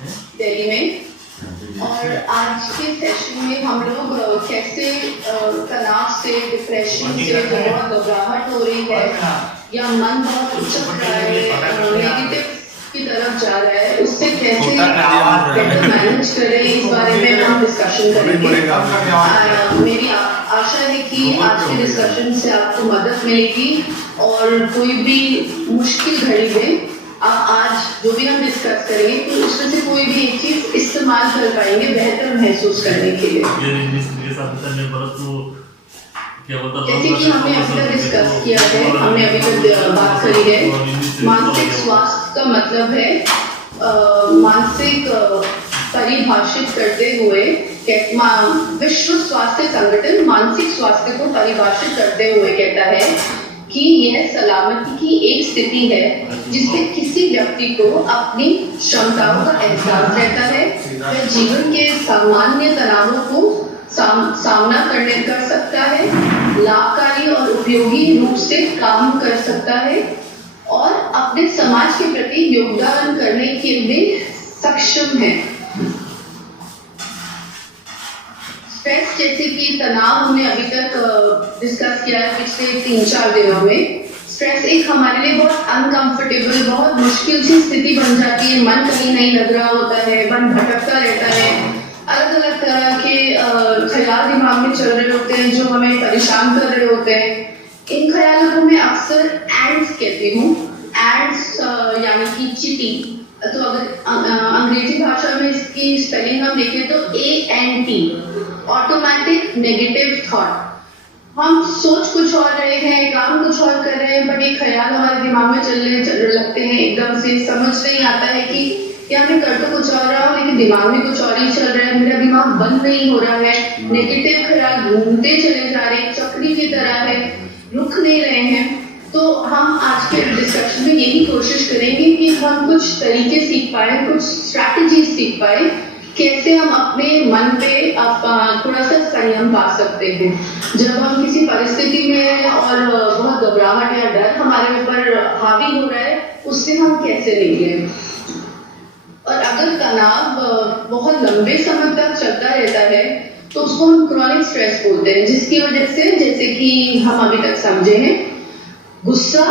दिल्ली में। और आज के सेशन में हम लोग कैसे तनाव से, डिप्रेशन से, जो बहुत घबराहट हो रही है या मन बहुत उचक रहा है, नेगेटिव की तरफ जा रहा है, उससे कैसे बेटर मैनेज करें, इस बारे में हम डिस्कशन करेंगे। मेरी आशा है कि आज के डिस्कशन से आपको मदद मिलेगी और कोई भी मुश्किल घड़ी में आप आज जो भी हम डिस्कस करेंगे तो उसमें से कोई भी एक चीज इस्तेमाल कर पाएंगे बेहतर महसूस करने के लिए। जैसे कि हमने अभी तक डिस्कस किया है, हमने अभी तक बात करी है, मानसिक स्वास्थ्य का मतलब है मानसिक परिभाषित करते हुए विश्व स्वास्थ्य संगठन मानसिक स्वास्थ्य को परिभाषित करते हुए कहता है कि यह सलामती की एक स्थिति है जिससे किसी व्यक्ति को अपनी क्षमताओं का एहसास रहता है, वह जीवन के सामान्य तनावों को सामना कर सकता है, लाभकारी और उपयोगी रूप से काम कर सकता है और अपने समाज के प्रति योगदान करने के लिए सक्षम है। स्ट्रेस जैसे कि तनाव हमने अभी तक डिस्कस किया है पिछले 3-4 दिनों में। स्ट्रेस एक हमारे लिए बहुत अनकंफर्टेबल, बहुत मुश्किल सी स्थिति बन जाती है। मन कहीं नहीं लग रहा होता है, मन भटकता रहता है, अलग अलग तरह के ख्याल दिमाग में चल रहे होते हैं जो हमें परेशान कर रहे होते हैं। इन ख्यालों को मैं अक्सर एंड्स कहती हूँ। एंड्स यानी कि चीटी, तो अगर अंग्रेजी भाषा में इसकी स्पेलिंग हम देखें तो ANT, ऑटोमेटिक नेगेटिव थॉट। हम सोच कुछ और रहे हैं, काम कुछ और कर रहे हैं, बट एक ख्याल हमारे दिमाग में चलने लगते हैं, एकदम से समझ नहीं आता है कि या मैं कर तो कुछ और रहा हूँ लेकिन दिमाग में कुछ और ही चल रहा है, मेरा दिमाग बंद नहीं हो रहा है, नेगेटिव ख्याल घूमते चले जा रहे हैं, चक्री की तरह है, रुक नहीं रहे हैं। तो हम आज के डिस्कशन में यही कोशिश करेंगे कि हम कुछ तरीके सीख पाए, कुछ स्ट्रैटेजी सीख पाए, कैसे हम अपने मन पे थोड़ा सा संयम पा सकते हैं जब हम किसी परिस्थिति में और बहुत घबराहट या डर हमारे ऊपर हावी हो रहा है, उससे हम कैसे निकलें। और अगर तनाव बहुत लंबे समय तक चलता रहता है तो उसको हम क्रॉनिक स्ट्रेस बोलते हैं, जिसकी वजह से, जैसे कि हम अभी तक समझे हैं, गुस्सा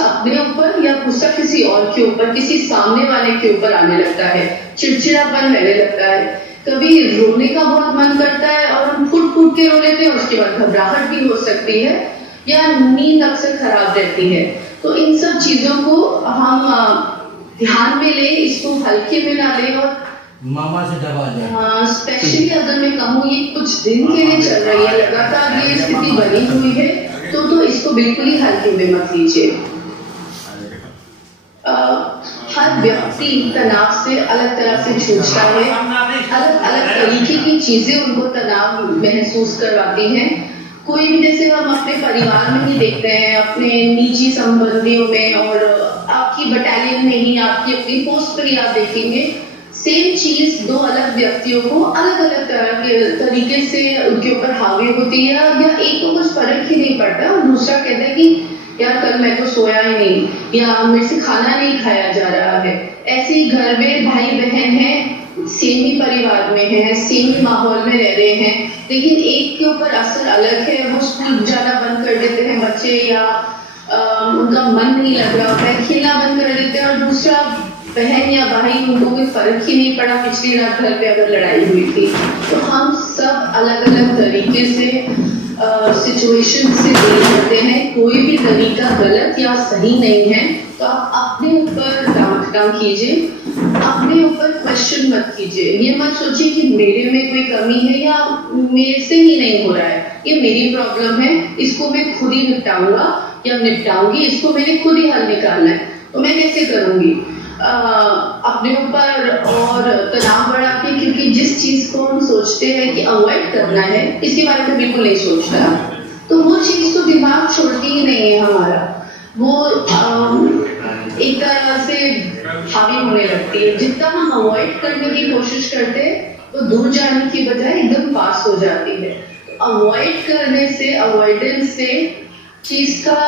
अपने ऊपर या गुस्सा किसी और के ऊपर, किसी सामने वाले के ऊपर आने लगता है, चिड़चिड़ापन रहने लगता है, कभी रोने का बहुत मन करता है और हम फुट के रो लेते हैं, उसके बाद घबराहट भी हो सकती है या नींद अक्सर खराब रहती है। तो इन सब चीजों को हम ध्यान में ले, इसको हल्के में ना ले और मामा से दबा जाए। स्पेशली अगर मैं कहूँ ये कुछ दिन के लिए चल रही है, लगातार ये स्थिति बनी हुई है, तो इसको बिल्कुल ही हल्के में मत लीजिए। हर व्यक्ति तनाव से अलग तरह से जूझता है, अलग अलग तरीके की चीजें उनको तनाव महसूस करवाती हैं। कोई भी, जैसे हम अपने परिवार में ही देखते हैं, अपने निजी संबंधियों में और आपकी बटालियन में ही, आपकी अपनी पोस्ट पर ही आप देखेंगे, सेम चीज दो अलग व्यक्तियों को अलग अलग तरह के तरीके से उनके ऊपर हावी होती है, या एक को कुछ फर्क ही नहीं पड़ता और दूसरा कहता है कि यार कल मैं तो सोया ही नहीं, या मेरे से खाना नहीं खाया जा रहा है। ऐसे ही घर में भाई बहन हैं, सेम ही परिवार में हैं, सेम ही माहौल में रह रहे हैं, लेकिन एक के ऊपर असर अलग है, वो स्कूल जाना बंद कर देते हैं बच्चे, या उनका मन नहीं लग रहा होता है, खेलना बंद कर देते हैं, और दूसरा बहन या भाई, उनको कोई फर्क ही नहीं पड़ा पिछली रात घर पे अगर लड़ाई हुई थी। तो हम सब अलग अलग तरीके से सिचुएशन से डील करते हैं। कोई भी तरीका गलत या सही नहीं है, तो आप अपने ऊपर डांट कीजिए, अपने ऊपर क्वेश्चन मत कीजिए। ये मत सोचिए कि मेरे में कोई कमी है या मेरे से ही नहीं हो रहा है, ये मेरी प्रॉब्लम है, इसको मैं खुद ही निपटाऊंगा या निपटाऊंगी, इसको मैंने खुद ही हल निकालना है, तो मैं कैसे करूंगी। अपने ऊपर और तनाव बढ़ा के, क्योंकि जिस चीज को हम सोचते हैं कि अवॉइड करना है, इसके बारे में बिल्कुल नहीं सोचता, तो वो चीज तो दिमाग छोड़ती ही नहीं है हमारा, वो एक तरह से हावी होने लगती है। जितना हम अवॉइड करने की कोशिश करते हैं तो दूर जाने की बजाय एकदम पास हो जाती है। अवॉइड करने से, अवॉइडेंस से चीज का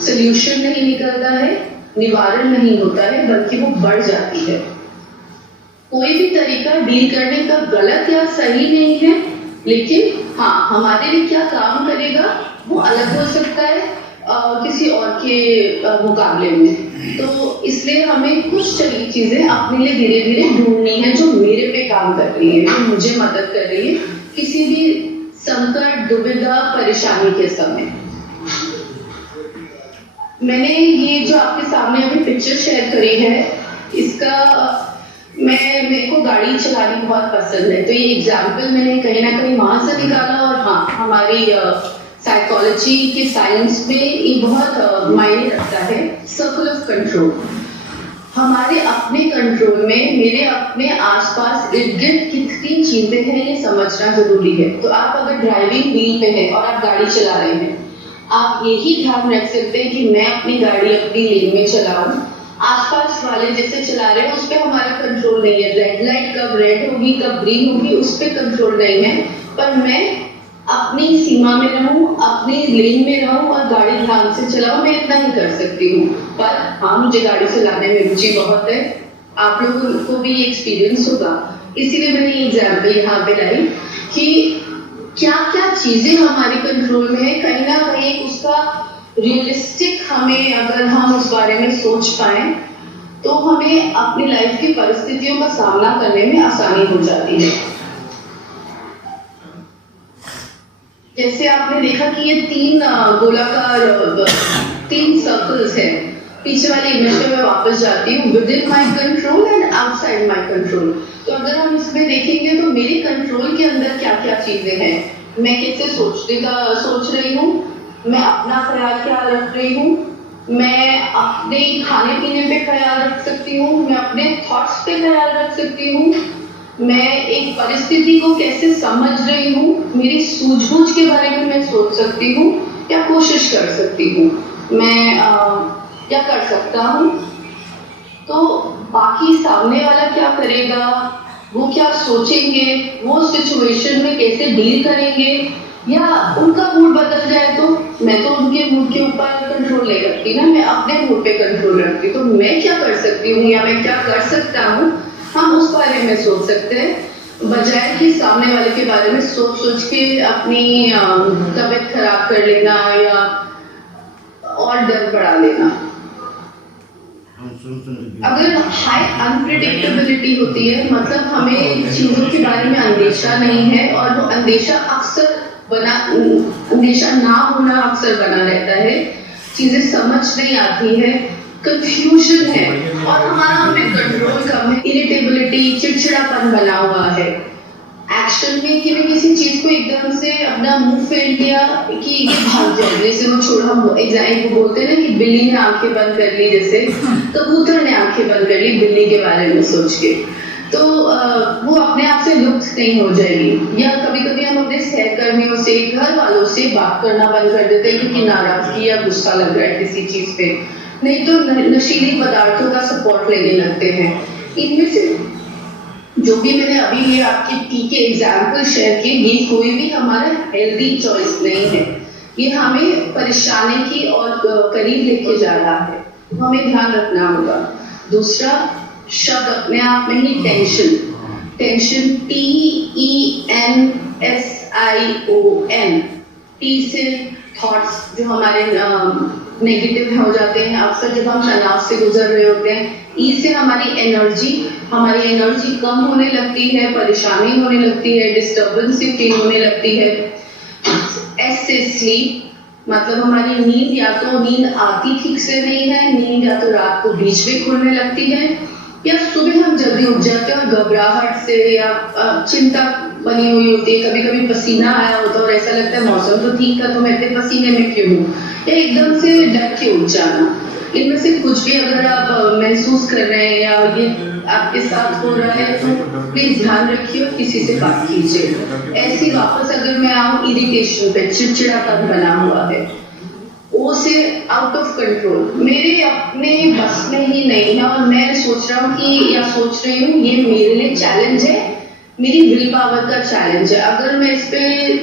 सोल्यूशन नहीं निकलता है, निवारण नहीं होता है बल्कि वो बढ़ जाती है। कोई भी तरीका डील करने का गलत या सही नहीं है, लेकिन हाँ हमारे लिए क्या काम करेगा वो अलग हो सकता है किसी और के मुकाबले में। तो इसलिए हमें कुछ चीजें अपने लिए धीरे धीरे ढूंढनी है जो मेरे पे काम कर रही है, जो मुझे मदद कर रही है किसी भी संकट, दुविधा, परेशानी के समय। मैंने ये जो आपके सामने अभी पिक्चर शेयर करी है, इसका मेरे को गाड़ी चलानी बहुत पसंद है, तो ये एग्जाम्पल मैंने कहीं ना कहीं वहां से निकाला। और हाँ, हमारी साइकोलॉजी के साइंस में ये बहुत मायने रखता है। सर्कल ऑफ कंट्रोल, हमारे अपने कंट्रोल में मेरे अपने आसपास इर्द गिर्द कितनी चीजें हैं ये समझना जरूरी है। तो आप अगर ड्राइविंग व्हील पे है और आप गाड़ी चला रहे हैं, आप यही ध्यान रख सकते हैं कि मैं अपनी गाड़ी अपनी लेन में चलाऊं। आसपास वाले जैसे चला रहे हैं उस पर हमारा कंट्रोल नहीं है, रेड लाइट कब रेड होगी कब ग्रीन होगी उस पर कंट्रोल नहीं है, पर मैं अपनी सीमा में रहूं, अपनी लेन में रहूं और गाड़ी ध्यान से चलाऊं, मैं इतना ही कर सकती हूँ। पर हाँ, मुझे गाड़ी चलाने में रुचि बहुत है, आप लोगों को भी ये एक्सपीरियंस होगा, इसीलिए मैंने ये एग्जाम्पल यहाँ पे लाई कि क्या क्या चीजें हमारे कंट्रोल में है। कहीं ना कहीं उसका रियलिस्टिक हमें अगर हम उस बारे में सोच पाए तो हमें अपनी लाइफ की परिस्थितियों का सामना करने में आसानी हो जाती है। जैसे आपने देखा कि ये तीन गोलाकार तीन सर्कल्स हैं। पीछे वाली इमेज पे मैं वापस जाती हूँ, with in my control and outside my control. तो अगर हम इसमें देखेंगे तो मेरे कंट्रोल के अंदर क्या क्या चीजें हैं, मैं कैसे सोच रही हूँ, मैं अपना ख्याल क्या रख रही हूँ, मैं अपने खाने पीने पे ख्याल रख सकती हूँ, मैं अपने थॉट्स पे ख्याल रख सकती हूँ, मैं एक परिस्थिति को कैसे समझ रही हूँ, मेरी सूझबूझ के बारे में मैं सोच सकती हूँ या कोशिश कर सकती हूँ, मैं क्या कर सकता हूँ। तो बाकी सामने वाला क्या करेगा, वो क्या सोचेंगे, वो सिचुएशन में कैसे डील करेंगे, या उनका मूड बदल जाए तो मैं तो उनके मूड के ऊपर कंट्रोल नहीं रखती ना, मैं अपने मूड पे कंट्रोल रखती। तो मैं क्या कर सकती हूँ या मैं क्या कर सकता हूँ, हम उस बारे में सोच सकते हैं, बजाय कि सामने वाले के बारे में सोच के अपनी तबीयत खराब कर लेना या और डर बढ़ा लेना। अगर हाई अनप्रिडिक्टेबिलिटी होती है, मतलब हमें चीजों के बारे में अंदेशा नहीं है, और वो अंदेशा ना होना अक्सर बना रहता है, चीजें समझ नहीं आती है, कंफ्यूजन है और हमारा हमें कंट्रोल कम है, इरिटेबिलिटी, चिड़चिड़ापन बना हुआ है। एक्शन में कि मैं किसी चीज को एकदम से अपना मुंह फेर लिया कि ये भाग जाए, जैसे वो छोड़ हम एग्जाम्पल बोलते हैं ना कि बिल्ली ने आंखें बंद कर ली, जैसे कबूतर ने आंखें बंद कर ली बिल्ली के बारे में सोच के, तो वो अपने आप से लुप्त नहीं हो जाएगी। या कभी कभी हम अपने सहकर्मियों से, घर वालों से बात करना बंद कर देते हैं क्योंकि नाराजगी या गुस्सा लग रहा है किसी चीज पे, नहीं तो नशीली पदार्थों का सपोर्ट लेने लगते हैं। इनमें से जो भी मैंने अभी ये आपके टी के एग्जाम्पल शेयर किए, ये कोई भी हमारा हेल्दी चॉइस नहीं है, ये हमें परेशानी की और करीब लेके जा रहा है, तो हमें ध्यान रखना होगा। दूसरा शब्द अपने आप में ही टेंशन, TENSION, टी से थॉट्स जो हमारे नेगेटिव हो जाते हैं अक्सर जब हम तनाव से गुजर रहे होते हैं। ई से हमारी एनर्जी कम होने लगती है, परेशानी होने लगती है, डिस्टर्बेंस से फील होने लगती है। एस से स्लीप, मतलब हमारी नींद या तो नींद आती ठीक से नहीं है, नींद या तो रात को बीच में खुलने लगती है, या सुबह हम जल्दी उठ जाते हैं और घबराहट से या चिंता बनी हुई होती है, कभी कभी पसीना आया होता है और ऐसा लगता है मौसम तो ठीक था तो मैं इतने पसीने में क्यों हूँ, या एकदम से डर के उठ जाना। इनमें से कुछ भी अगर आप महसूस कर रहे हैं या ये आपके साथ हो रहा है तो प्लीज ध्यान रखिए और किसी से बात कीजिए। ऐसी वापस अगर मैं आऊँ इरिटेशन पे, चिड़चिड़ापन बना हुआ है, ओ से आउट ऑफ कंट्रोल, मेरे अपने बस में ही नहीं है और मैं सोच रहा हूँ कि या सोच रही हूँ ये मेरे लिए चैलेंज है, मेरी विल पावर का चैलेंज है, अगर मैं इस पे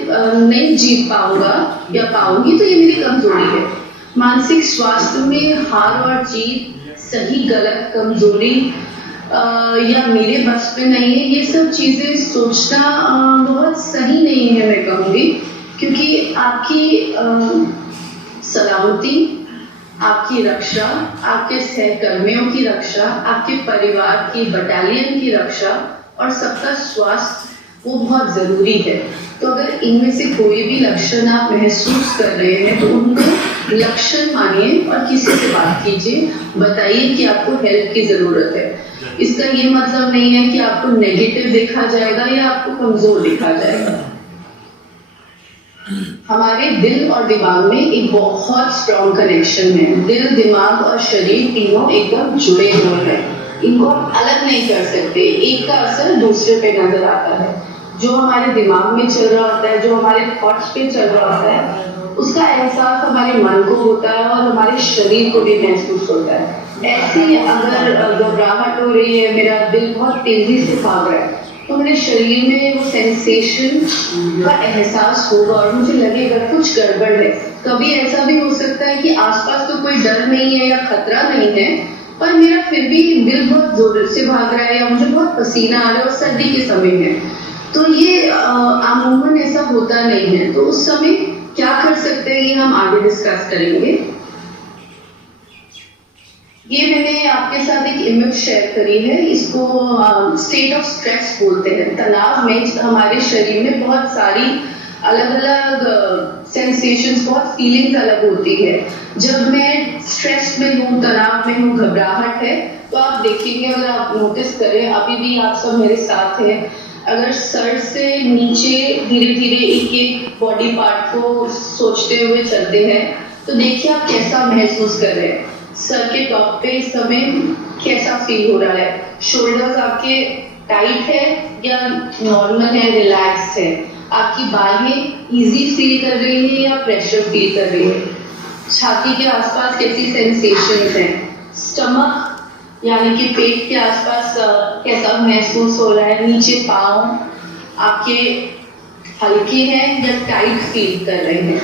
नहीं जीत पाऊंगा या पाऊंगी तो ये मेरी कमजोरी है। मानसिक स्वास्थ्य में हार और जीत सही गलत कमजोरी या मेरे बस में नहीं है, ये सब चीजें सोचना बहुत सही नहीं है मैं कहूँगी, क्योंकि आपकी सलामती, आपकी रक्षा, आपके सहकर्मियों की रक्षा, आपके परिवार की, बटालियन की रक्षा और सबका स्वास्थ्य वो बहुत जरूरी है। तो अगर इनमें से कोई भी लक्षण आप महसूस कर रहे हैं तो उनको लक्षण मानिए और किसी से बात कीजिए, बताइए कि आपको हेल्प की जरूरत है। इसका ये मतलब नहीं है कि आपको नेगेटिव देखा जाएगा या आपको कमजोर देखा जाएगा। हमारे दिल और दिमाग में एक बहुत स्ट्रॉन्ग कनेक्शन है। दिल, दिमाग और शरीर तीनों एकदम जुड़े हुए हैं, इनको आप अलग नहीं कर सकते। एक का असर दूसरे पे नजर आता है। जो हमारे दिमाग में चल रहा होता है, जो हमारे थॉट्स पे चल रहा होता है, उसका एहसास हमारे मन को होता है और हमारे शरीर को भी महसूस होता है। ऐसे अगर घबराहट हो रही है, मेरा दिल बहुत तेजी से भाग रहा है, तो मेरे शरीर में वो सेंसेशन का एहसास होगा और मुझे लगेगा कुछ गड़बड़ है। कभी ऐसा भी हो सकता है कि आसपास तो कोई डर नहीं है या खतरा नहीं है, पर मेरा फिर भी दिल बहुत जोर से भाग रहा है या मुझे बहुत पसीना आ रहा है और सर्दी के समय है। तो ये अमूमन ऐसा होता नहीं है। तो उस समय क्या कर सकते हैं ये हम आगे डिस्कस करेंगे। ये मैंने आपके साथ एक इमेज शेयर करी है, इसको स्टेट ऑफ स्ट्रेस बोलते हैं। तनाव में हमारे शरीर में बहुत सारी अलग अलग सेंसेशंस, बहुत फीलिंग्स अलग होती है। जब मैं स्ट्रेस में हूँ, तनाव में हूँ, घबराहट है, तो आप देखेंगे, अगर आप नोटिस करें, अभी भी आप सब मेरे साथ हैं, अगर सर से नीचे धीरे धीरे एक एक बॉडी पार्ट को सोचते हुए चलते हैं, तो देखिए आप कैसा महसूस कर रहे हैं। सर के टॉप पे इस समय कैसा फील हो रहा है? शोल्डर्स आपके टाइट है या नॉर्मल है, रिलैक्स्ड है? आपकी बाहें इजी फील कर रही है या प्रेशर फील कर रही है? छाती के आसपास कैसी सेंसेशंस हैं? स्टमक यानी कि पेट के आसपास कैसा महसूस हो रहा है? नीचे पाँव आपके हल्के हैं या टाइट फील कर रहे हैं?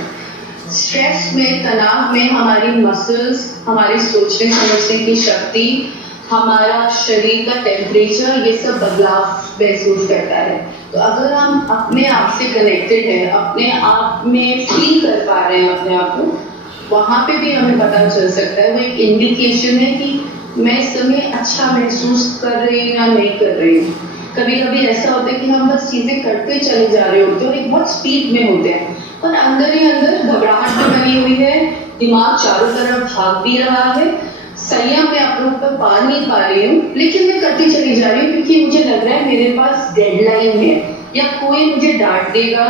स्ट्रेस में, तनाव में हमारी मसल्स, हमारी सोचने समझने की शक्ति, हमारा शरीर का टेम्परेचर, ये सब बदलाव महसूस करता है। तो अगर हम अपने आप से कनेक्टेड हैं, अपने आप में फील कर पा रहे हैं अपने आप को, वहां पे भी हमें पता चल सकता है। वो एक इंडिकेशन है कि मैं इस समय अच्छा महसूस कर रही हूँ या नहीं कर रही हूँ। कभी कभी ऐसा होता है कि हम बस चीजें करते चले जा रहे होते हैं और एक बहुत स्पीड में होते हैं, पर अंदर ही अंदर घबराहट भी बनी हुई है, दिमाग चारों तरफ भाग भी रहा है, संयम मैं अपने ऊपर पा नहीं पा रही हूँ, लेकिन मैं करती चली जा रही हूँ क्योंकि मुझे लग रहा है मेरे पास डेडलाइन है, या कोई मुझे डांट देगा,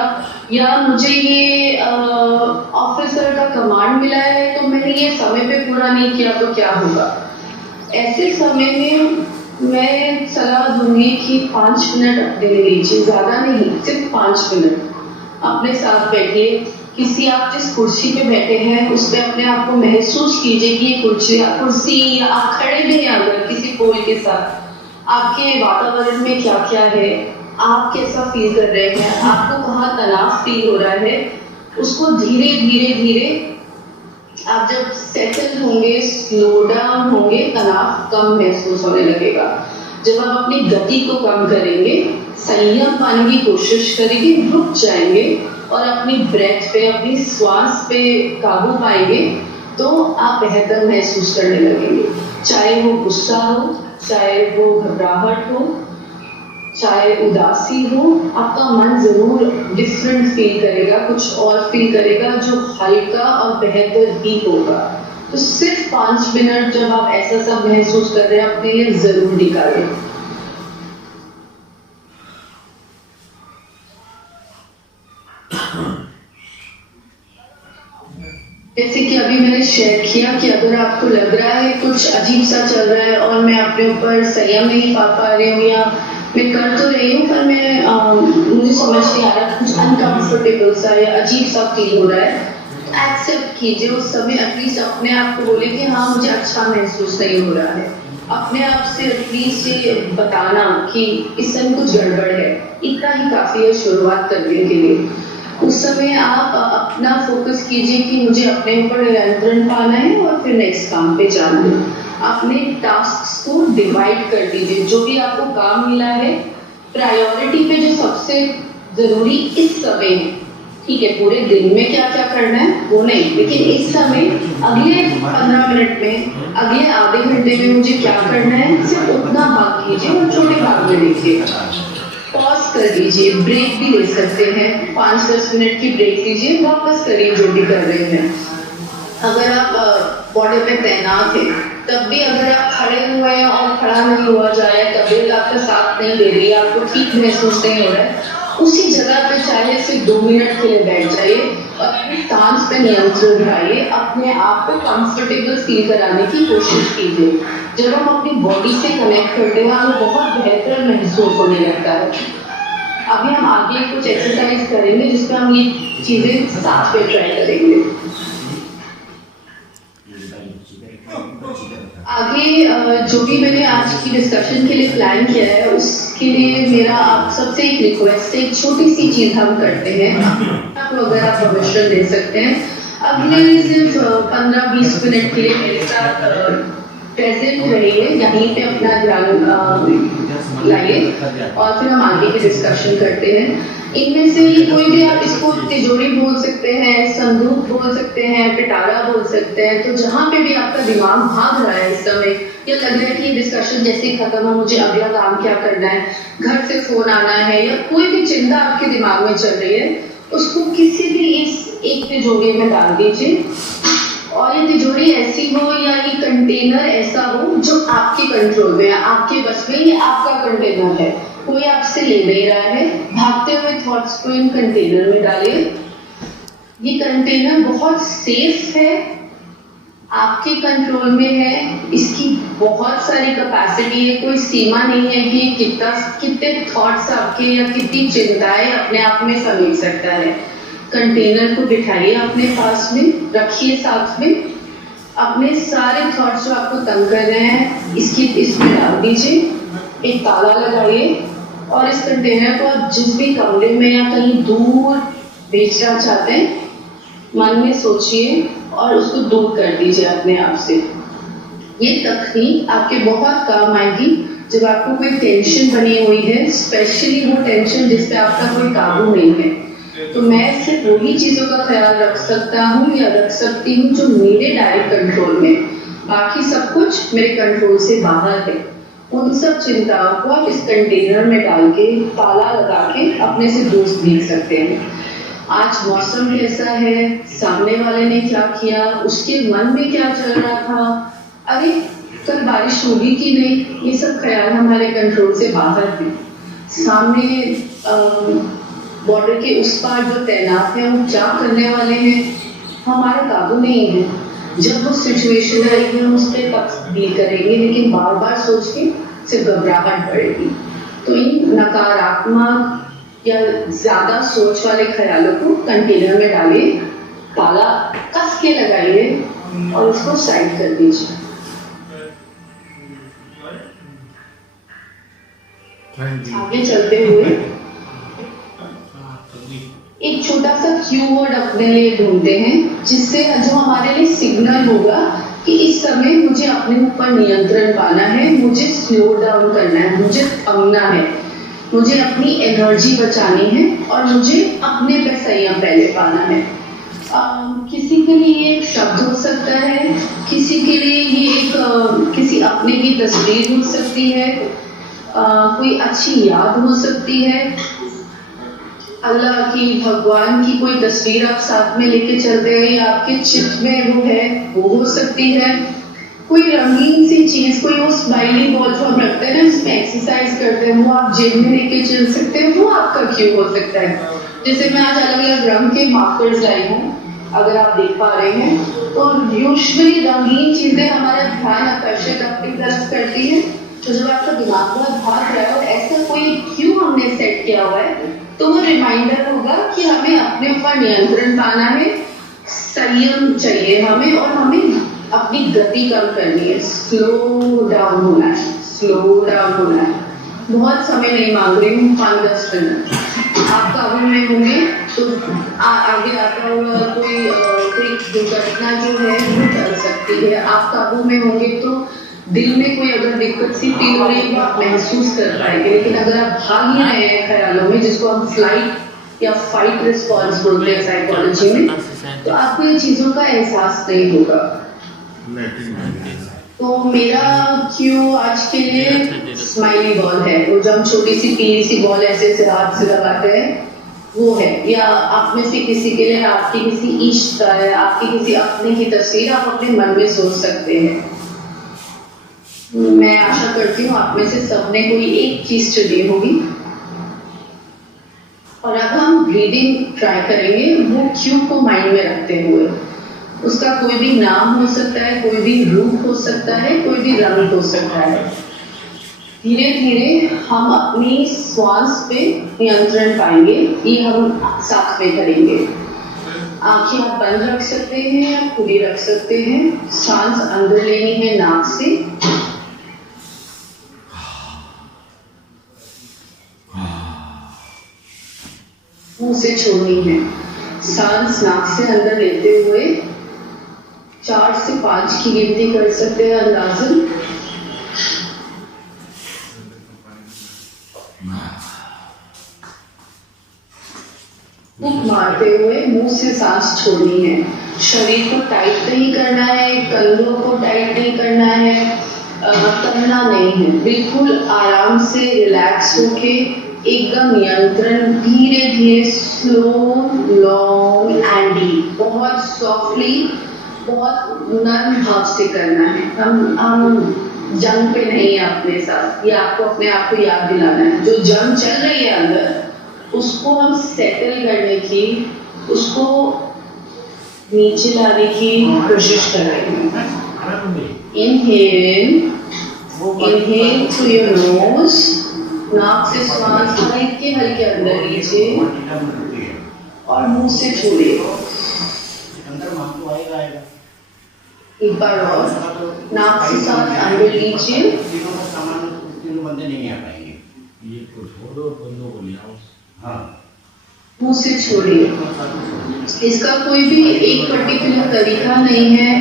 या मुझे ये ऑफिसर का कमांड मिला है तो मैंने ये समय पे पूरा नहीं किया तो क्या होगा। ऐसे समय में मैं सलाह दूंगी कि 5 मिनट अपने लिए लीजिए, ज्यादा नहीं, सिर्फ 5 मिनट अपने साथ बैठिए। किसी आप जिस कुर्सी पे बैठे हैं उस पे अपने आप को महसूस कीजिए कि ये कुर्सी या आप खड़े भी हैं अगर किसी पोल के साथ, आपके वातावरण में क्या क्या है, आप कैसा फील कर रहे हैं, आपको कहाँ तनाव फील हो रहा है, उसको धीरे धीरे धीरे आप जब सेटल होंगे, स्लो डाउन होंगे, तनाव कम महसूस होने लगेगा। जब आप अपनी गति को कम करेंगे, संयम पाने की कोशिश करेंगे, रुक जाएंगे और अपनी ब्रेथ पे, अपनी श्वास पे काबू पाएंगे, तो आप बेहतर महसूस करने लगेंगे। चाहे वो गुस्सा हो, चाहे वो घबराहट हो, चाहे उदासी हो, आपका मन जरूर डिफरेंट फील करेगा, कुछ और फील करेगा जो हल्का और बेहतर ही होगा। तो सिर्फ 5 मिनट जब आप ऐसा सब महसूस कर रहे हैं अपने लिए जरूर निकालें। जैसे कि अभी मैंने शेयर किया कि अगर आपको लग रहा है कुछ अजीब सा चल रहा है और मैं अपने ऊपर संयम नहीं पा रही हूँ, या मैं कर तो रही हूँ पर मैं मुझे समझ नहीं आ रहा, कुछ अनकंफर्टेबल सा या अजीब सा फील हो रहा है, एक्सेप्ट कीजिए। उस समय एटलीस्ट अपने आप को बोले कि हाँ मुझे अच्छा महसूस नहीं हो रहा है। अपने आप से एटलीस्ट ये बताना कि इस समय कुछ गड़बड़ है, इतना ही काफी है शुरुआत करने के लिए। उस समय आप अपना फोकस कीजिए कि मुझे अपने ऊपर नियंत्रण पाना है और फिर नेक्स्ट काम पे जाना है। अपने टास्क को डिवाइड कर दीजिए। जो भी आपको काम मिला है, प्रायोरिटी पे जो सबसे जरूरी इस समय है, ठीक है, पूरे दिन में क्या क्या करना है वो नहीं, लेकिन इस समय अगले 15 मिनट में, अगले आधे घंटे में मुझे क्या करना है, सिर्फ उतना भाग कीजिए और छोटे भाग में देखिए। पॉज कर दीजिए, ब्रेक भी ले सकते हैं, 5-10 मिनट की ब्रेक लीजिए, वापस करिए जो भी कर रहे हैं। अगर आप बॉर्डर पे तैनात है, तब भी अगर आप खड़े हुए हैं और खड़ा नहीं हुआ जा रहा है, तबीयत आपका साथ नहीं दे रही है, आपको ठीक महसूस नहीं हो रहा है, उसी जगह पे चाहे सिर्फ 2 मिनट के लिए बैठ जाइए और अपनी सांस पे नियंत्रण लाइए, अपने आप को कंफर्टेबल फील कराने की कोशिश कीजिए। जब हम अपनी बॉडी से कनेक्ट करते हैं, हमें बहुत बेहतर महसूस होने लगता है। अभी हम आगे कुछ एक्सरसाइज करेंगे जिसमें हम ये चीजें साथ में ट्राई करेंगे। आगे जो भी मैंने आज की डिस्कशन के लिए प्लान किया है, उसके लिए मेरा आप सबसे एक रिक्वेस्ट है, एक छोटी सी चीज हम करते हैं, आपको अगर आप परमिशन दे सकते हैं, अगले सिर्फ 15-20 मिनट के लिए मेरे साथ प्रेजेंट रहिए, यहीं पे अपना ध्यान लाइए और फिर हम आगे की डिस्कशन करते हैं। इनमें से ही कोई भी, आप इसको तिजोरी बोल सकते हैं, संदूक बोल सकते हैं, पिटारा बोल सकते हैं, तो जहाँ पे भी आपका दिमाग भाग रहा है इस समय, या लग रहा है कि ये डिस्कशन जैसे ही खत्म हो, मुझे अगला काम क्या करना है, घर से फोन आना है, या कोई भी चिंता आपके दिमाग में चल रही है, उसको किसी भी इस एक तिजोरी में डाल दीजिए। और ये तिजोरी ऐसी हो या ये कंटेनर ऐसा हो जो आपके कंट्रोल में है, आपके बस में, ये आपका कंटेनर है, कोई आपसे ले नहीं रहा है। भागते हुए थॉट्स को इन कंटेनर में डालिए। ये कंटेनर बहुत सेफ है, आपके कंट्रोल में है, इसकी बहुत सारी कैपेसिटी है, कोई सीमा नहीं है कि कितने थॉट्स आपके या कितनी चिंताएं अपने आप में समेट सकता है। कंटेनर को बिठाइए अपने पास में, रखिए साथ में, अपने सारे थॉट्स जो आपको तंग कर रहे हैं इसमें डाल दीजिए, एक ताला लगाइए और इस कंटेनर को आप जिस भी कमरे में या कहीं दूर भेजना चाहते हैं, मन में सोचिए और उसको दूर कर दीजिए अपने आप से। ये तकनीक आपके बहुत काम आएगी जब आपको कोई टेंशन बनी हुई है, स्पेशली वो टेंशन जिस पे आपका कोई काबू नहीं है। तो मैं सिर्फ वही चीजों का ख्याल रख सकता हूँ या रख सकती हूँ जो मेरे डायरेक्ट कंट्रोल में, बाकी सब कुछ मेरे कंट्रोल से बाहर है। उन सब चिंताओं को आप इस कंटेनर में डाल के, ताला लगा के अपने से दूर देख सकते हैं। आज मौसम कैसा है, सामने वाले ने क्या किया, उसके मन में क्या चल रहा था, अरे कल बारिश होगी कि नहीं, ये सब ख्याल हमारे कंट्रोल से बाहर है। सामने बॉर्डर के उस पार जो तैनात है वो क्या करने वाले हैं, हमारा काबू नहीं है। जब वो सिचुएशन आएगी हम उस पर तब डील करेंगे, लेकिन बार बार सोच के सिर्फ घबराहट बढ़ेगी। तो इन नकारात्मक या ज्यादा सोच वाले ख्यालों को कंटेनर में डालिए, ताला कस के लगाइए और उसको साइड कर दीजिए। आगे चलते हुए एक छोटा सा क्यू वर्ड अपने लिए ढूंढते हैं, जिससे जो हमारे लिए सिग्नल होगा कि इस समय मुझे अपने ऊपर नियंत्रण पाना है, मुझे स्लो डाउन करना है, मुझे थमना है, मुझे अपनी एनर्जी बचानी है और मुझे अपने पे संयम पहले पाना है। किसी के लिए ये एक शब्द हो सकता है, किसी के लिए ये एक किसी अपने की तस्वीर हो सकती है, कोई अच्छी याद हो सकती है, अल्लाह की, भगवान की कोई तस्वीर आप साथ में लेके चलते हैं या आपके चित्त में वो है, वो हो सकती है। कोई रंगीन सी चीज, कोई वो स्माइली बॉल जो हम रखते हैं ना जिसमें एक्सरसाइज करते हैं, वो आप जेब में लेके चल सकते हैं, वो आपका क्यों हो सकता है। जैसे मैं आज अलग अलग रंग के मार्कर्स लाई हूँ, अगर आप देख पा रहे हैं, तो यूजुअली रंगीन चीजें हमारा ध्यान आकर्षित अपनी तरफ करती है। तो जब आपका दिमाग बहुत भाग रहा है और ऐसा कोई क्यों हमने सेट किया हुआ है, तो वो रिमाइंडर होगा कि हमें अपने ऊपर नियंत्रण पाना है, संयम चाहिए हमें और हमें अपनी गति कम करनी है, स्लो डाउन होना है, स्लो डाउन होना है। बहुत समय नहीं मांग रही हूँ, 5-10 मिनट। आप काबू में होंगे तो आगे आपका कोई दुर्घटना जो है वो टल सकती है। आप काबू में होंगे तो दिल में कोई अगर दिक्कत सी फील हो रही है तो आप महसूस कर पाएंगे। लेकिन अगर आप भाग ही रहे हैं ख्यालों में, जिसको हम फ्लाइट या फाइट रिस्पॉन्स बोलते हैं साइकोलॉजी में, तो आपको ये चीजों का एहसास नहीं होगा। तो मेरा क्यों आज के लिए स्माइली बॉल है, वो जब हम छोटी सी पीली सी बॉल ऐसे ऐसे हाथ से लगाते हैं वो है। या आप में से किसी के लिए आपकी किसी इश्क का है, आपकी किसी अपने की तस्वीर आप अपने मन में सोच सकते हैं। मैं आशा करती हूँ आप में से सबने कोई एक चीज चुनी होगी। और अब हम ब्रीदिंग ट्राई करेंगे वो क्यू को माइंड में रखते हुए। उसका कोई भी नाम हो सकता है, कोई भी रूप हो सकता है, कोई भी रंग हो सकता है। धीरे धीरे हम अपनी श्वास पे नियंत्रण पाएंगे, ये हम साथ में करेंगे। आंखें आप बंद रख सकते हैं या खुली रख सकते हैं। सांस अंदर लेनी है नाक से, मुंह से छोड़नी है। सांस नाक से अंदर लेते हुए 4 से 5 की गिनती कर सकते हैं अंदाजन। फूंक मारते हुए मुंह से सांस छोड़नी है। शरीर को टाइट नहीं करना है, कंधों को टाइट नहीं करना है, करना नहीं है। बिल्कुल आराम से रिलैक्स होके एकदम नियंत्रण, धीरे धीरे, स्लो, लॉन्ग एंड डीप, बहुत सॉफ्टली, बहुत नर्म भाव से करना है। हम जंग पे नहीं है अपने साथ, ये आपको अपने आप को याद दिलाना है। जो जंग चल रही है अंदर, उसको हम सेटल करने की, उसको नीचे लाने की कोशिश कर रहे हैं। इनहेल थ्रू योर नोज, नाक से सांस हल्के हल्के अंदर लीजिए और मुंह से छोड़िए। एक बार और, नाक से सांस अंदर लीजिए, मुंह से छोड़िए। इसका कोई भी एक पर्टिकुलर तरीका नहीं है,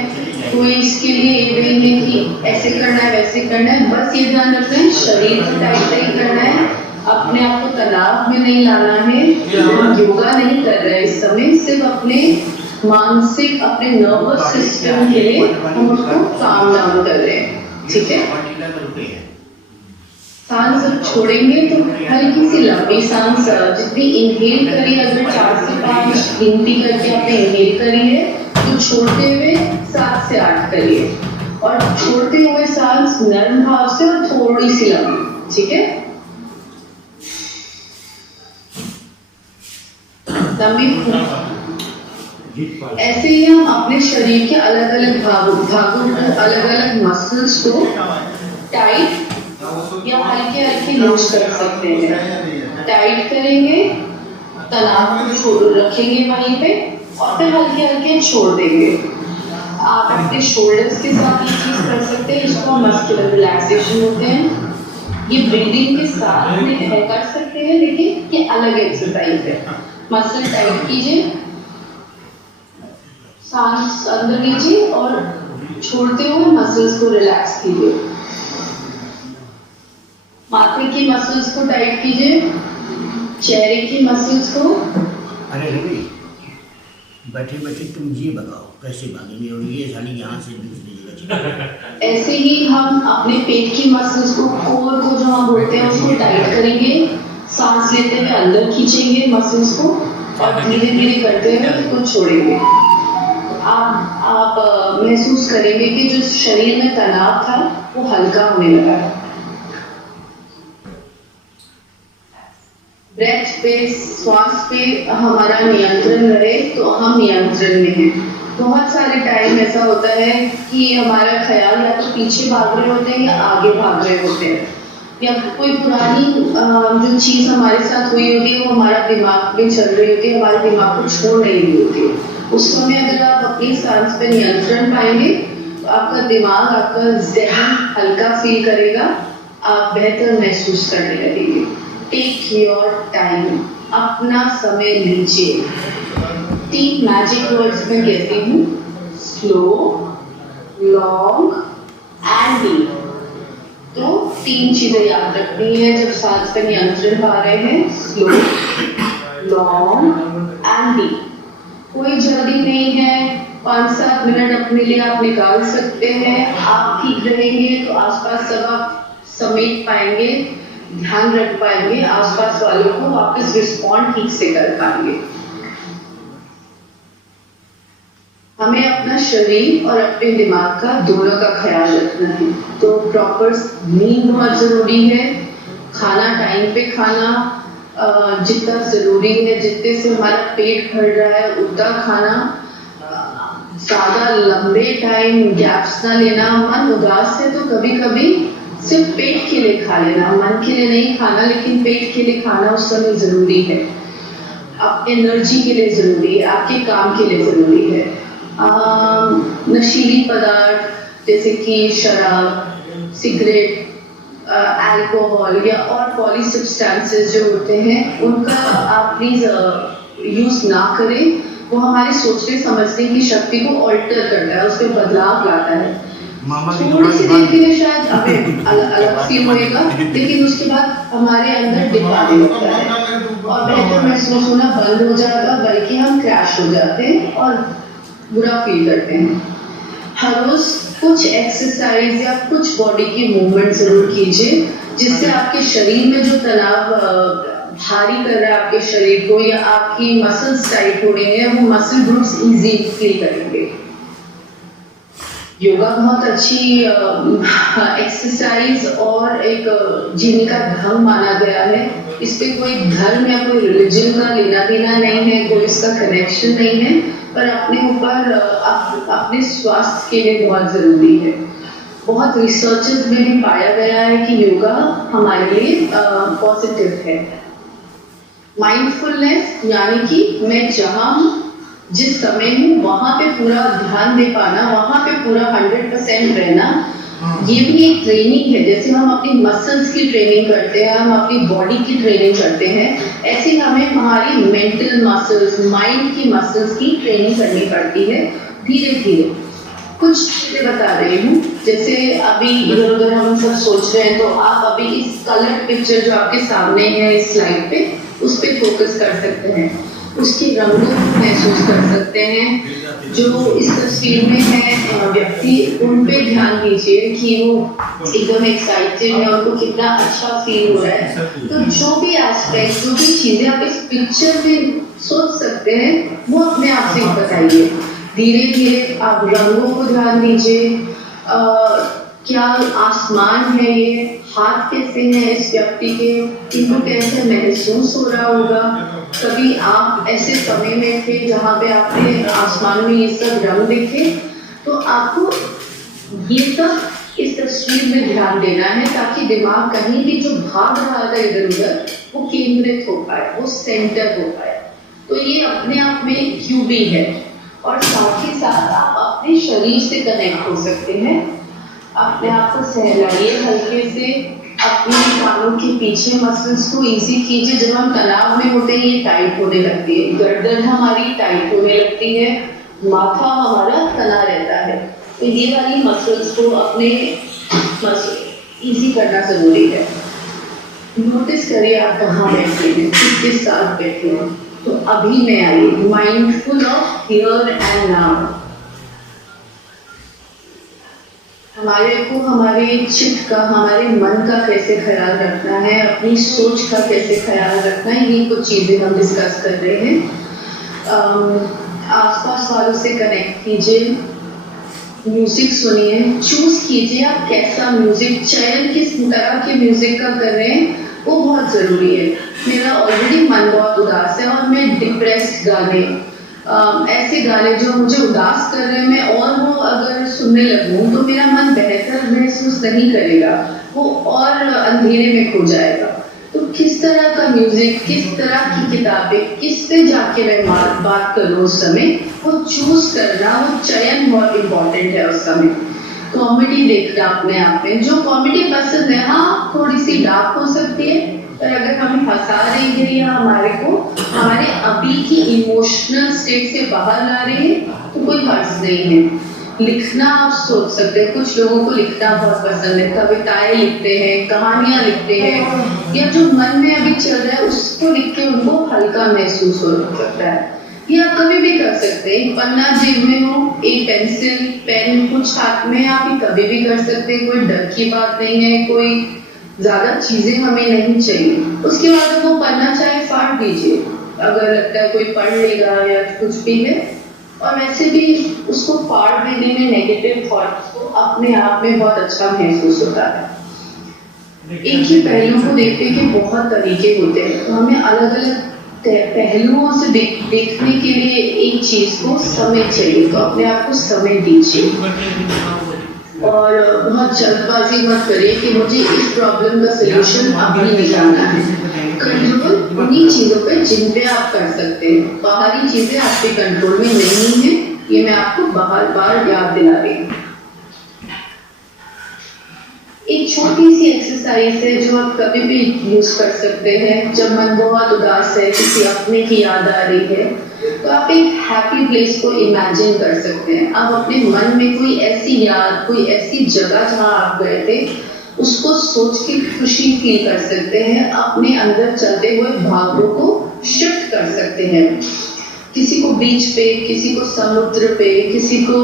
कोई इसके लिए ये नहीं है कि ऐसे करना है वैसे करना है। बस ये ध्यान रखना है शरीर को टाइट नहीं करना है, अपने आप को तनाव में नहीं लाना है। योगा नहीं कर रहे इस समय, सिर्फ अपने मानसिक, अपने नर्वस सिस्टम के लिए हम उसको काम डाउन कर रहे हैं। ठीक है, सांस जब छोड़ेंगे तो हल्की सी लंबी सांस, जितनी इनहेल करिए, अगर 4 से 5 गिनती करके आपने इनहेल करी है तो छोड़ते हुए 7 से 8 करिए, और छोड़ते हुए सांस नर्म भाव से और थोड़ी सी लंबी। ठीक है, लंबी। ऐसे ही हम अपने शरीर के अलग अलग भागों को, अलग अलग मसल्स को टाइट या हल्के हल्के लूज कर सकते हैं। टाइट करेंगे, तनाव को रखेंगे वहीं पे, और फिर हल्के हल्के छोड़ देंगे। आप अपने शोल्डर्स के साथ ये चीज कर सकते हैं, इसको मस्कुलर रिलैक्सेशन होते हैं। ये ब्रीदिंग के साथ में है कर सकते हैं, लेकिन ये अलग एक्सरसाइज है। मसल टाइट कीजिए, सांस अंदर लीजिए और छोड़ते हुए मसल्स को रिलैक्स कीजिए। माथे की मसल्स को टाइट कीजिए, चेहरे की मसल्स को। अरे रवि, बैठे बैठे तुम ये बताओ कैसे भागेंगे, और ये साली यहाँ से दूसरी जगह। ऐसे ही हम अपने पेट की मसल्स को, कोर को जो हम बोलते हैं, उसको टाइट करेंगे। सांस लेते हुए अंदर खींचेंगे मसल्स को और धीरे धीरे करते हुए उसको छोड़ेंगे। आप महसूस करेंगे कि जो शरीर में तनाव था वो हल्का होने लगा है। ब्रेथ पे, श्वास पे हमारा नियंत्रण रहे तो हम नियंत्रण में हैं। बहुत सारे टाइम ऐसा होता है कि हमारा ख्याल या तो पीछे भाग रहे होते हैं या आगे भाग रहे होते हैं, या कोई पुरानी जो चीज़ हमारे साथ हुई होती है वो हमारा दिमाग में चल रही होती है, हमारे दिमाग को छोड़ नहीं रही होती है। उस समय अगर आप अपनी सांस पे नियंत्रण पाएंगे तो आपका दिमाग, आपका ज़हन हल्का फील करेगा, आप बेहतर महसूस करने लगेंगे। Take your time. अपना समय लीजिए। 3 मैजिक वर्ड्स में कहती हूँ, स्लो, लॉन्ग एंड डीप। तो 3 चीजें याद रखनी है जब सांस पे नियंत्रण पा रहे हैं, स्लो, लॉन्ग एंड डीप। कोई जल्दी नहीं है, 5-7 मिनट अपने लिए आप निकाल सकते हैं। आप ठीक रहेंगे तो आसपास सब आप समेट पाएंगे, ध्यान रख पाएंगे, आसपास वालों को वापस रिस्पॉन्ड ठीक से कर पाएंगे। हमें अपना शरीर और अपने दिमाग का दोनों का ख्याल रखना है। तो प्रॉपर नींद बहुत जरूरी है, खाना टाइम पे खाना जितना जरूरी है, जितने से हमारा पेट भर रहा है उतना खाना, ज्यादा लंबे टाइम गैप्स ना लेना। मन उदास है तो कभी कभी सिर्फ पेट के लिए खा लेना, मन के लिए नहीं खाना, लेकिन पेट के लिए खाना उस समय जरूरी है। आप एनर्जी के लिए जरूरी है, आपके काम के लिए जरूरी है। नशीली पदार्थ जैसे कि शराब, सिगरेट, अल्कोहल या और पॉली सब्सटेंसेस जो होते हैं, उनका आप प्लीज यूज ना करें। वो हमारे सोचने समझने की शक्ति को ऑल्टर करता है, उसमें बदलाव लाता है। थोड़ी सी देर के लिए शायद हमें अलग फील होएगा, लेकिन उसके बाद हमारे अंदर डिपाने लगता है और बेहतर महसूस होना बंद हो जाएगा, बल्कि हम क्रैश हो जाते हैं और बुरा फील करते हैं। हर रोज कुछ एक्सरसाइज या कुछ बॉडी की मूवमेंट जरूर कीजिए, जिससे आपके शरीर में जो तनाव भारी कर रहा है आपके शरीर को, या आपकी मसल्स टाइट हो रही है, वो मसल ग्रुप्स इजी फील करेंगे। योगा बहुत अच्छी एक्सरसाइज और एक जीने का ढंग माना गया है। इस पे कोई धर्म या कोई रिलीजन का लेना देना नहीं है, कोई इसका कनेक्शन नहीं है, पर अपने ऊपर अपने स्वास्थ्य के लिए बहुत जरूरी है। बहुत रिसर्चेस में भी पाया गया है कि योगा हमारे लिए पॉजिटिव है। माइंडफुलनेस यानी कि मैं जहां हूं, जिस समय हूँ वहां पे पूरा ध्यान दे पाना, वहां पे पूरा 100% रहना, ये भी एक ट्रेनिंग है। जैसे हम अपनी मसल्स की ट्रेनिंग करते हैं, हम अपनी बॉडी की ट्रेनिंग करते हैं, ऐसे हमें हमारी मेंटल मसल्स, माइंड की मसल्स की ट्रेनिंग करनी पड़ती है धीरे धीरे। कुछ चीजें बता रही हूँ, जैसे अभी इधर उधर हम सब सोच रहे हैं, तो आप अभी इस कलर पिक्चर जो आपके सामने है इस स्लाइड पे, उस पर फोकस कर सकते हैं, उसके रंगों को महसूस कर सकते हैं। जो इस तस्वीर में है व्यक्ति, उन पे ध्यान दीजिए कि वो एकदम एक्साइटेड है, उनको कितना अच्छा फील हो रहा है। तो जो भी एस्पेक्ट, जो भी चीजें आप इस पिक्चर में सोच सकते हैं, वो अपने आप से बताइए। धीरे धीरे आप रंगों को ध्यान दीजिए। क्या आसमान है, ये हाथ कैसे हैं इस व्यक्ति के, इनको कैसे महसूस हो रहा होगा। कभी आप ऐसे समय में थे जहाँ पे आपने आसमान में ये सब रंग देखे, तो आपको ये सब इस तस्वीर में ध्यान देना है, ताकि दिमाग कहीं भी जो भाग रहा था इधर उधर, वो केंद्रित हो पाए, वो सेंटर हो पाए। तो ये अपने आप में क्यूबी है। और साथ ही साथ आप अपने शरीर से कनेक्ट हो सकते हैं। अपने आप को सहलाइए हल्के से, अपने कानों के पीछे मसल्स को इजी कीजिए। जब हम तनाव में होते हैं, ये टाइट होने लगती है, गर्दन हमारी टाइट होने लगती है, माथा हमारा तना रहता है। तो ये वाली मसल्स को अपने इजी करना जरूरी है। नोटिस करिए आप कहाँ बैठे हैं, किसके साथ बैठे हैं। तो अभी में आइए, mindful of here and now. हमारे को हमारे चित्त का, हमारे मन का कैसे ख्याल रखना है, अपनी सोच का कैसे ख्याल रखना है, ये कुछ चीजें हम डिस्कस कर रहे हैं। आसपास वालों से कनेक्ट कीजिए, म्यूजिक सुनिए, चूज कीजिए आप कैसा म्यूजिक, चयन किस तरह के म्यूजिक का कर रहे हैं, वो बहुत जरूरी है। मेरा ऑलरेडी मन बहुत उदास है और मैं डिप्रेस्ड गाने, ऐसे गाने जो मुझे उदास कर रहे हैं, मैं और वो अगर सुनने लगूं तो मेरा मन बेहतर महसूस नहीं करेगा, वो और अंधेरे में खो जाएगा। तो किस तरह का म्यूजिक, किस तरह की किताबें, किससे जाके मैं बात करूं उस समय, वो चूज करना, वो चयन बहुत इंपॉर्टेंट है उस समय। कॉमेडी देखना अपने आप में, जो कॉमेडी पसंद है, हाँ थोड़ी सी डार्क हो सकती है, पर अगर हमें हंसा रही है या हमारे अभी की इमोशनल स्टेट से बाहर ला रही है तो कोई हर्ज नहीं है। लिखना आप सोच सकते हैं, कुछ लोगों को लिखना बहुत पसंद है, कविताएं लिखते हैं, कहानियां लिखते हैं, या जो मन में अभी चल रहा है उसको लिख के उनको हल्का महसूस हो सकता है। ये आप कभी भी कर सकते हैं, पन्ना जेब में हो, एक पेंसिल पेन कुछ हाथ में, आप ये कभी भी कर सकते हैं, कोई डर की बात नहीं है, कोई ज्यादा चीजें हमें नहीं चाहिए। उसके बाद वो पन्ना चाहे फाड़ दीजिए अगर लगता है कोई पढ़ लेगा या कुछ भी है, और वैसे भी उसको फाड़ देने में नेगेटिव थॉट्स को अपने आप में बहुत अच्छा महसूस होता है। एक ही पहलू को देखने के बहुत तरीके होते हैं, तो हमें अलग अलग पहलुओं से देखने के लिए एक चीज को समय चाहिए, तो अपने आप को समय दीजिए और बहुत जल्दबाजी मत करिए कि मुझे इस प्रॉब्लम का सलूशन अभी निकालना है। कंट्रोल उन्हीं चीजों पे जिन पे आप कर सकते हैं, बाहरी चीजें आपके कंट्रोल में नहीं है, ये मैं आपको बार याद दिला रही हूँ। एक छोटी सी एक्सरसाइज है जो आप कभी भी यूज कर सकते हैं जब मन बहुत उदास है, किसी अपने की याद आ रही है, तो आप एक हैप्पी प्लेस को इमेजिन कर सकते हैं। आप अपने मन में कोई ऐसी याद, कोई ऐसी जगह जहां आप गए थे उसको सोच के खुशी फील कर सकते हैं, अपने अंदर चलते हुए भावों को शिफ्ट कर सकते हैं। किसी को बीच पे, किसी को समुद्र पे, किसी को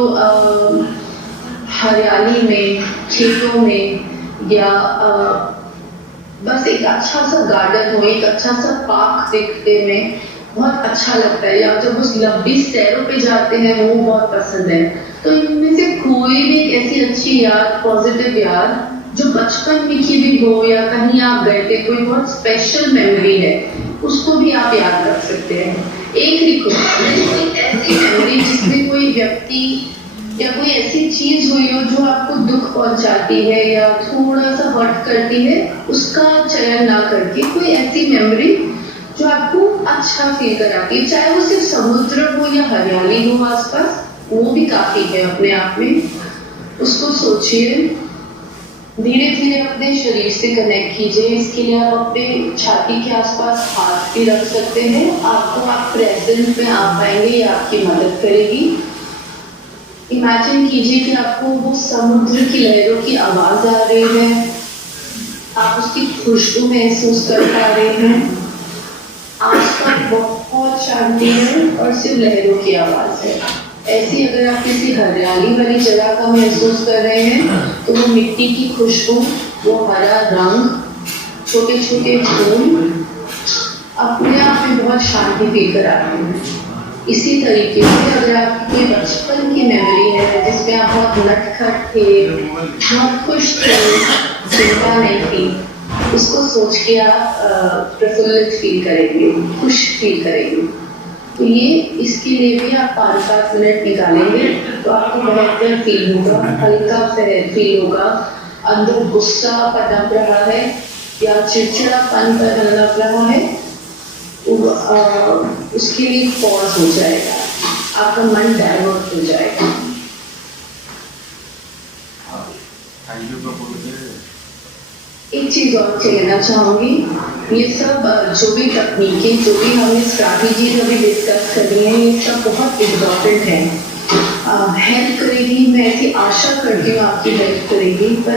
हरियाली में, खेतों में, या बस एक अच्छा सा गार्डन हो, एक अच्छा सा पार्क देखने में बहुत अच्छा लगता है, या जब उस लंबी सैरों पे जाते हैं वो बहुत पसंद है। तो इनमें से कोई भी एक ऐसी अच्छी याद, पॉजिटिव याद जो बचपन में की भी हो या कहीं आप गए थे, कोई बहुत स्पेशल मेमोरी है, उसको भी आप याद रख सकते हैं। एक लिखो कोई ऐसी मेमोरी जिसमें कोई व्यक्ति या कोई ऐसी चीज हुई हो जो आपको दुख पहुंचाती है या थोड़ा सा हर्ट करती है, उसका चयन ना करके कोई ऐसी मेमोरी जो आपको अच्छा फील कराती है, चाहे वो सिर्फ समुद्र हो या हरियाली हो आसपास, वो भी काफी है अपने आप में। उसको सोचिए, धीरे धीरे अपने शरीर से कनेक्ट कीजिए। इसके लिए आप अपने छाती के आसपास हाथ भी रख सकते हैं, आपको आप प्रेजेंट में आ पाएंगे, ये आपकी मदद करेगी। इमेजिन कीजिए कि आपको वो समुद्र की लहरों की आवाज आ रही है, आप उसकी खुशबू महसूस कर पा रहे हैं, आसपास बहुत शांति है और सिर्फ लहरों की आवाज है। ऐसी अगर आप किसी हरियाली वाली जगह का महसूस कर रहे हैं तो वो मिट्टी की खुशबू, वो हरा रंग, छोटे छोटे फूल अपने आप में बहुत शांति फील कराते हैं। इसी तरीके से अगर आपकी कोई बचपन की मेमोरी है जिसमें आप बहुत नटखट थे, बहुत खुश थे, चिंता नहीं थी, उसको सोच के आप प्रफुल्लित फील करेंगे, खुश फील करेंगे। तो ये इसके लिए भी आप 5-7 मिनट निकालेंगे तो आपको बेहतर फील होगा, हल्का फील होगा। अंदर गुस्सा पनप रहा है या चिड़चिड़ापन पनप रहा है, उसके लिए पॉज हो जाएगा, आपका मन डाइवर्ट हो जाएगा। एक चीज और कहना चाहूंगी, ये सब जो भी तकनीकें, जो भी हमने स्ट्रैटेजीज अभी डिस्कस करी हैं, ये सब बहुत इम्पोर्टेंट है, हेल्प करेगी। मैं ऐसी आशा करती हूँ आपकी हेल्प करेगी, पर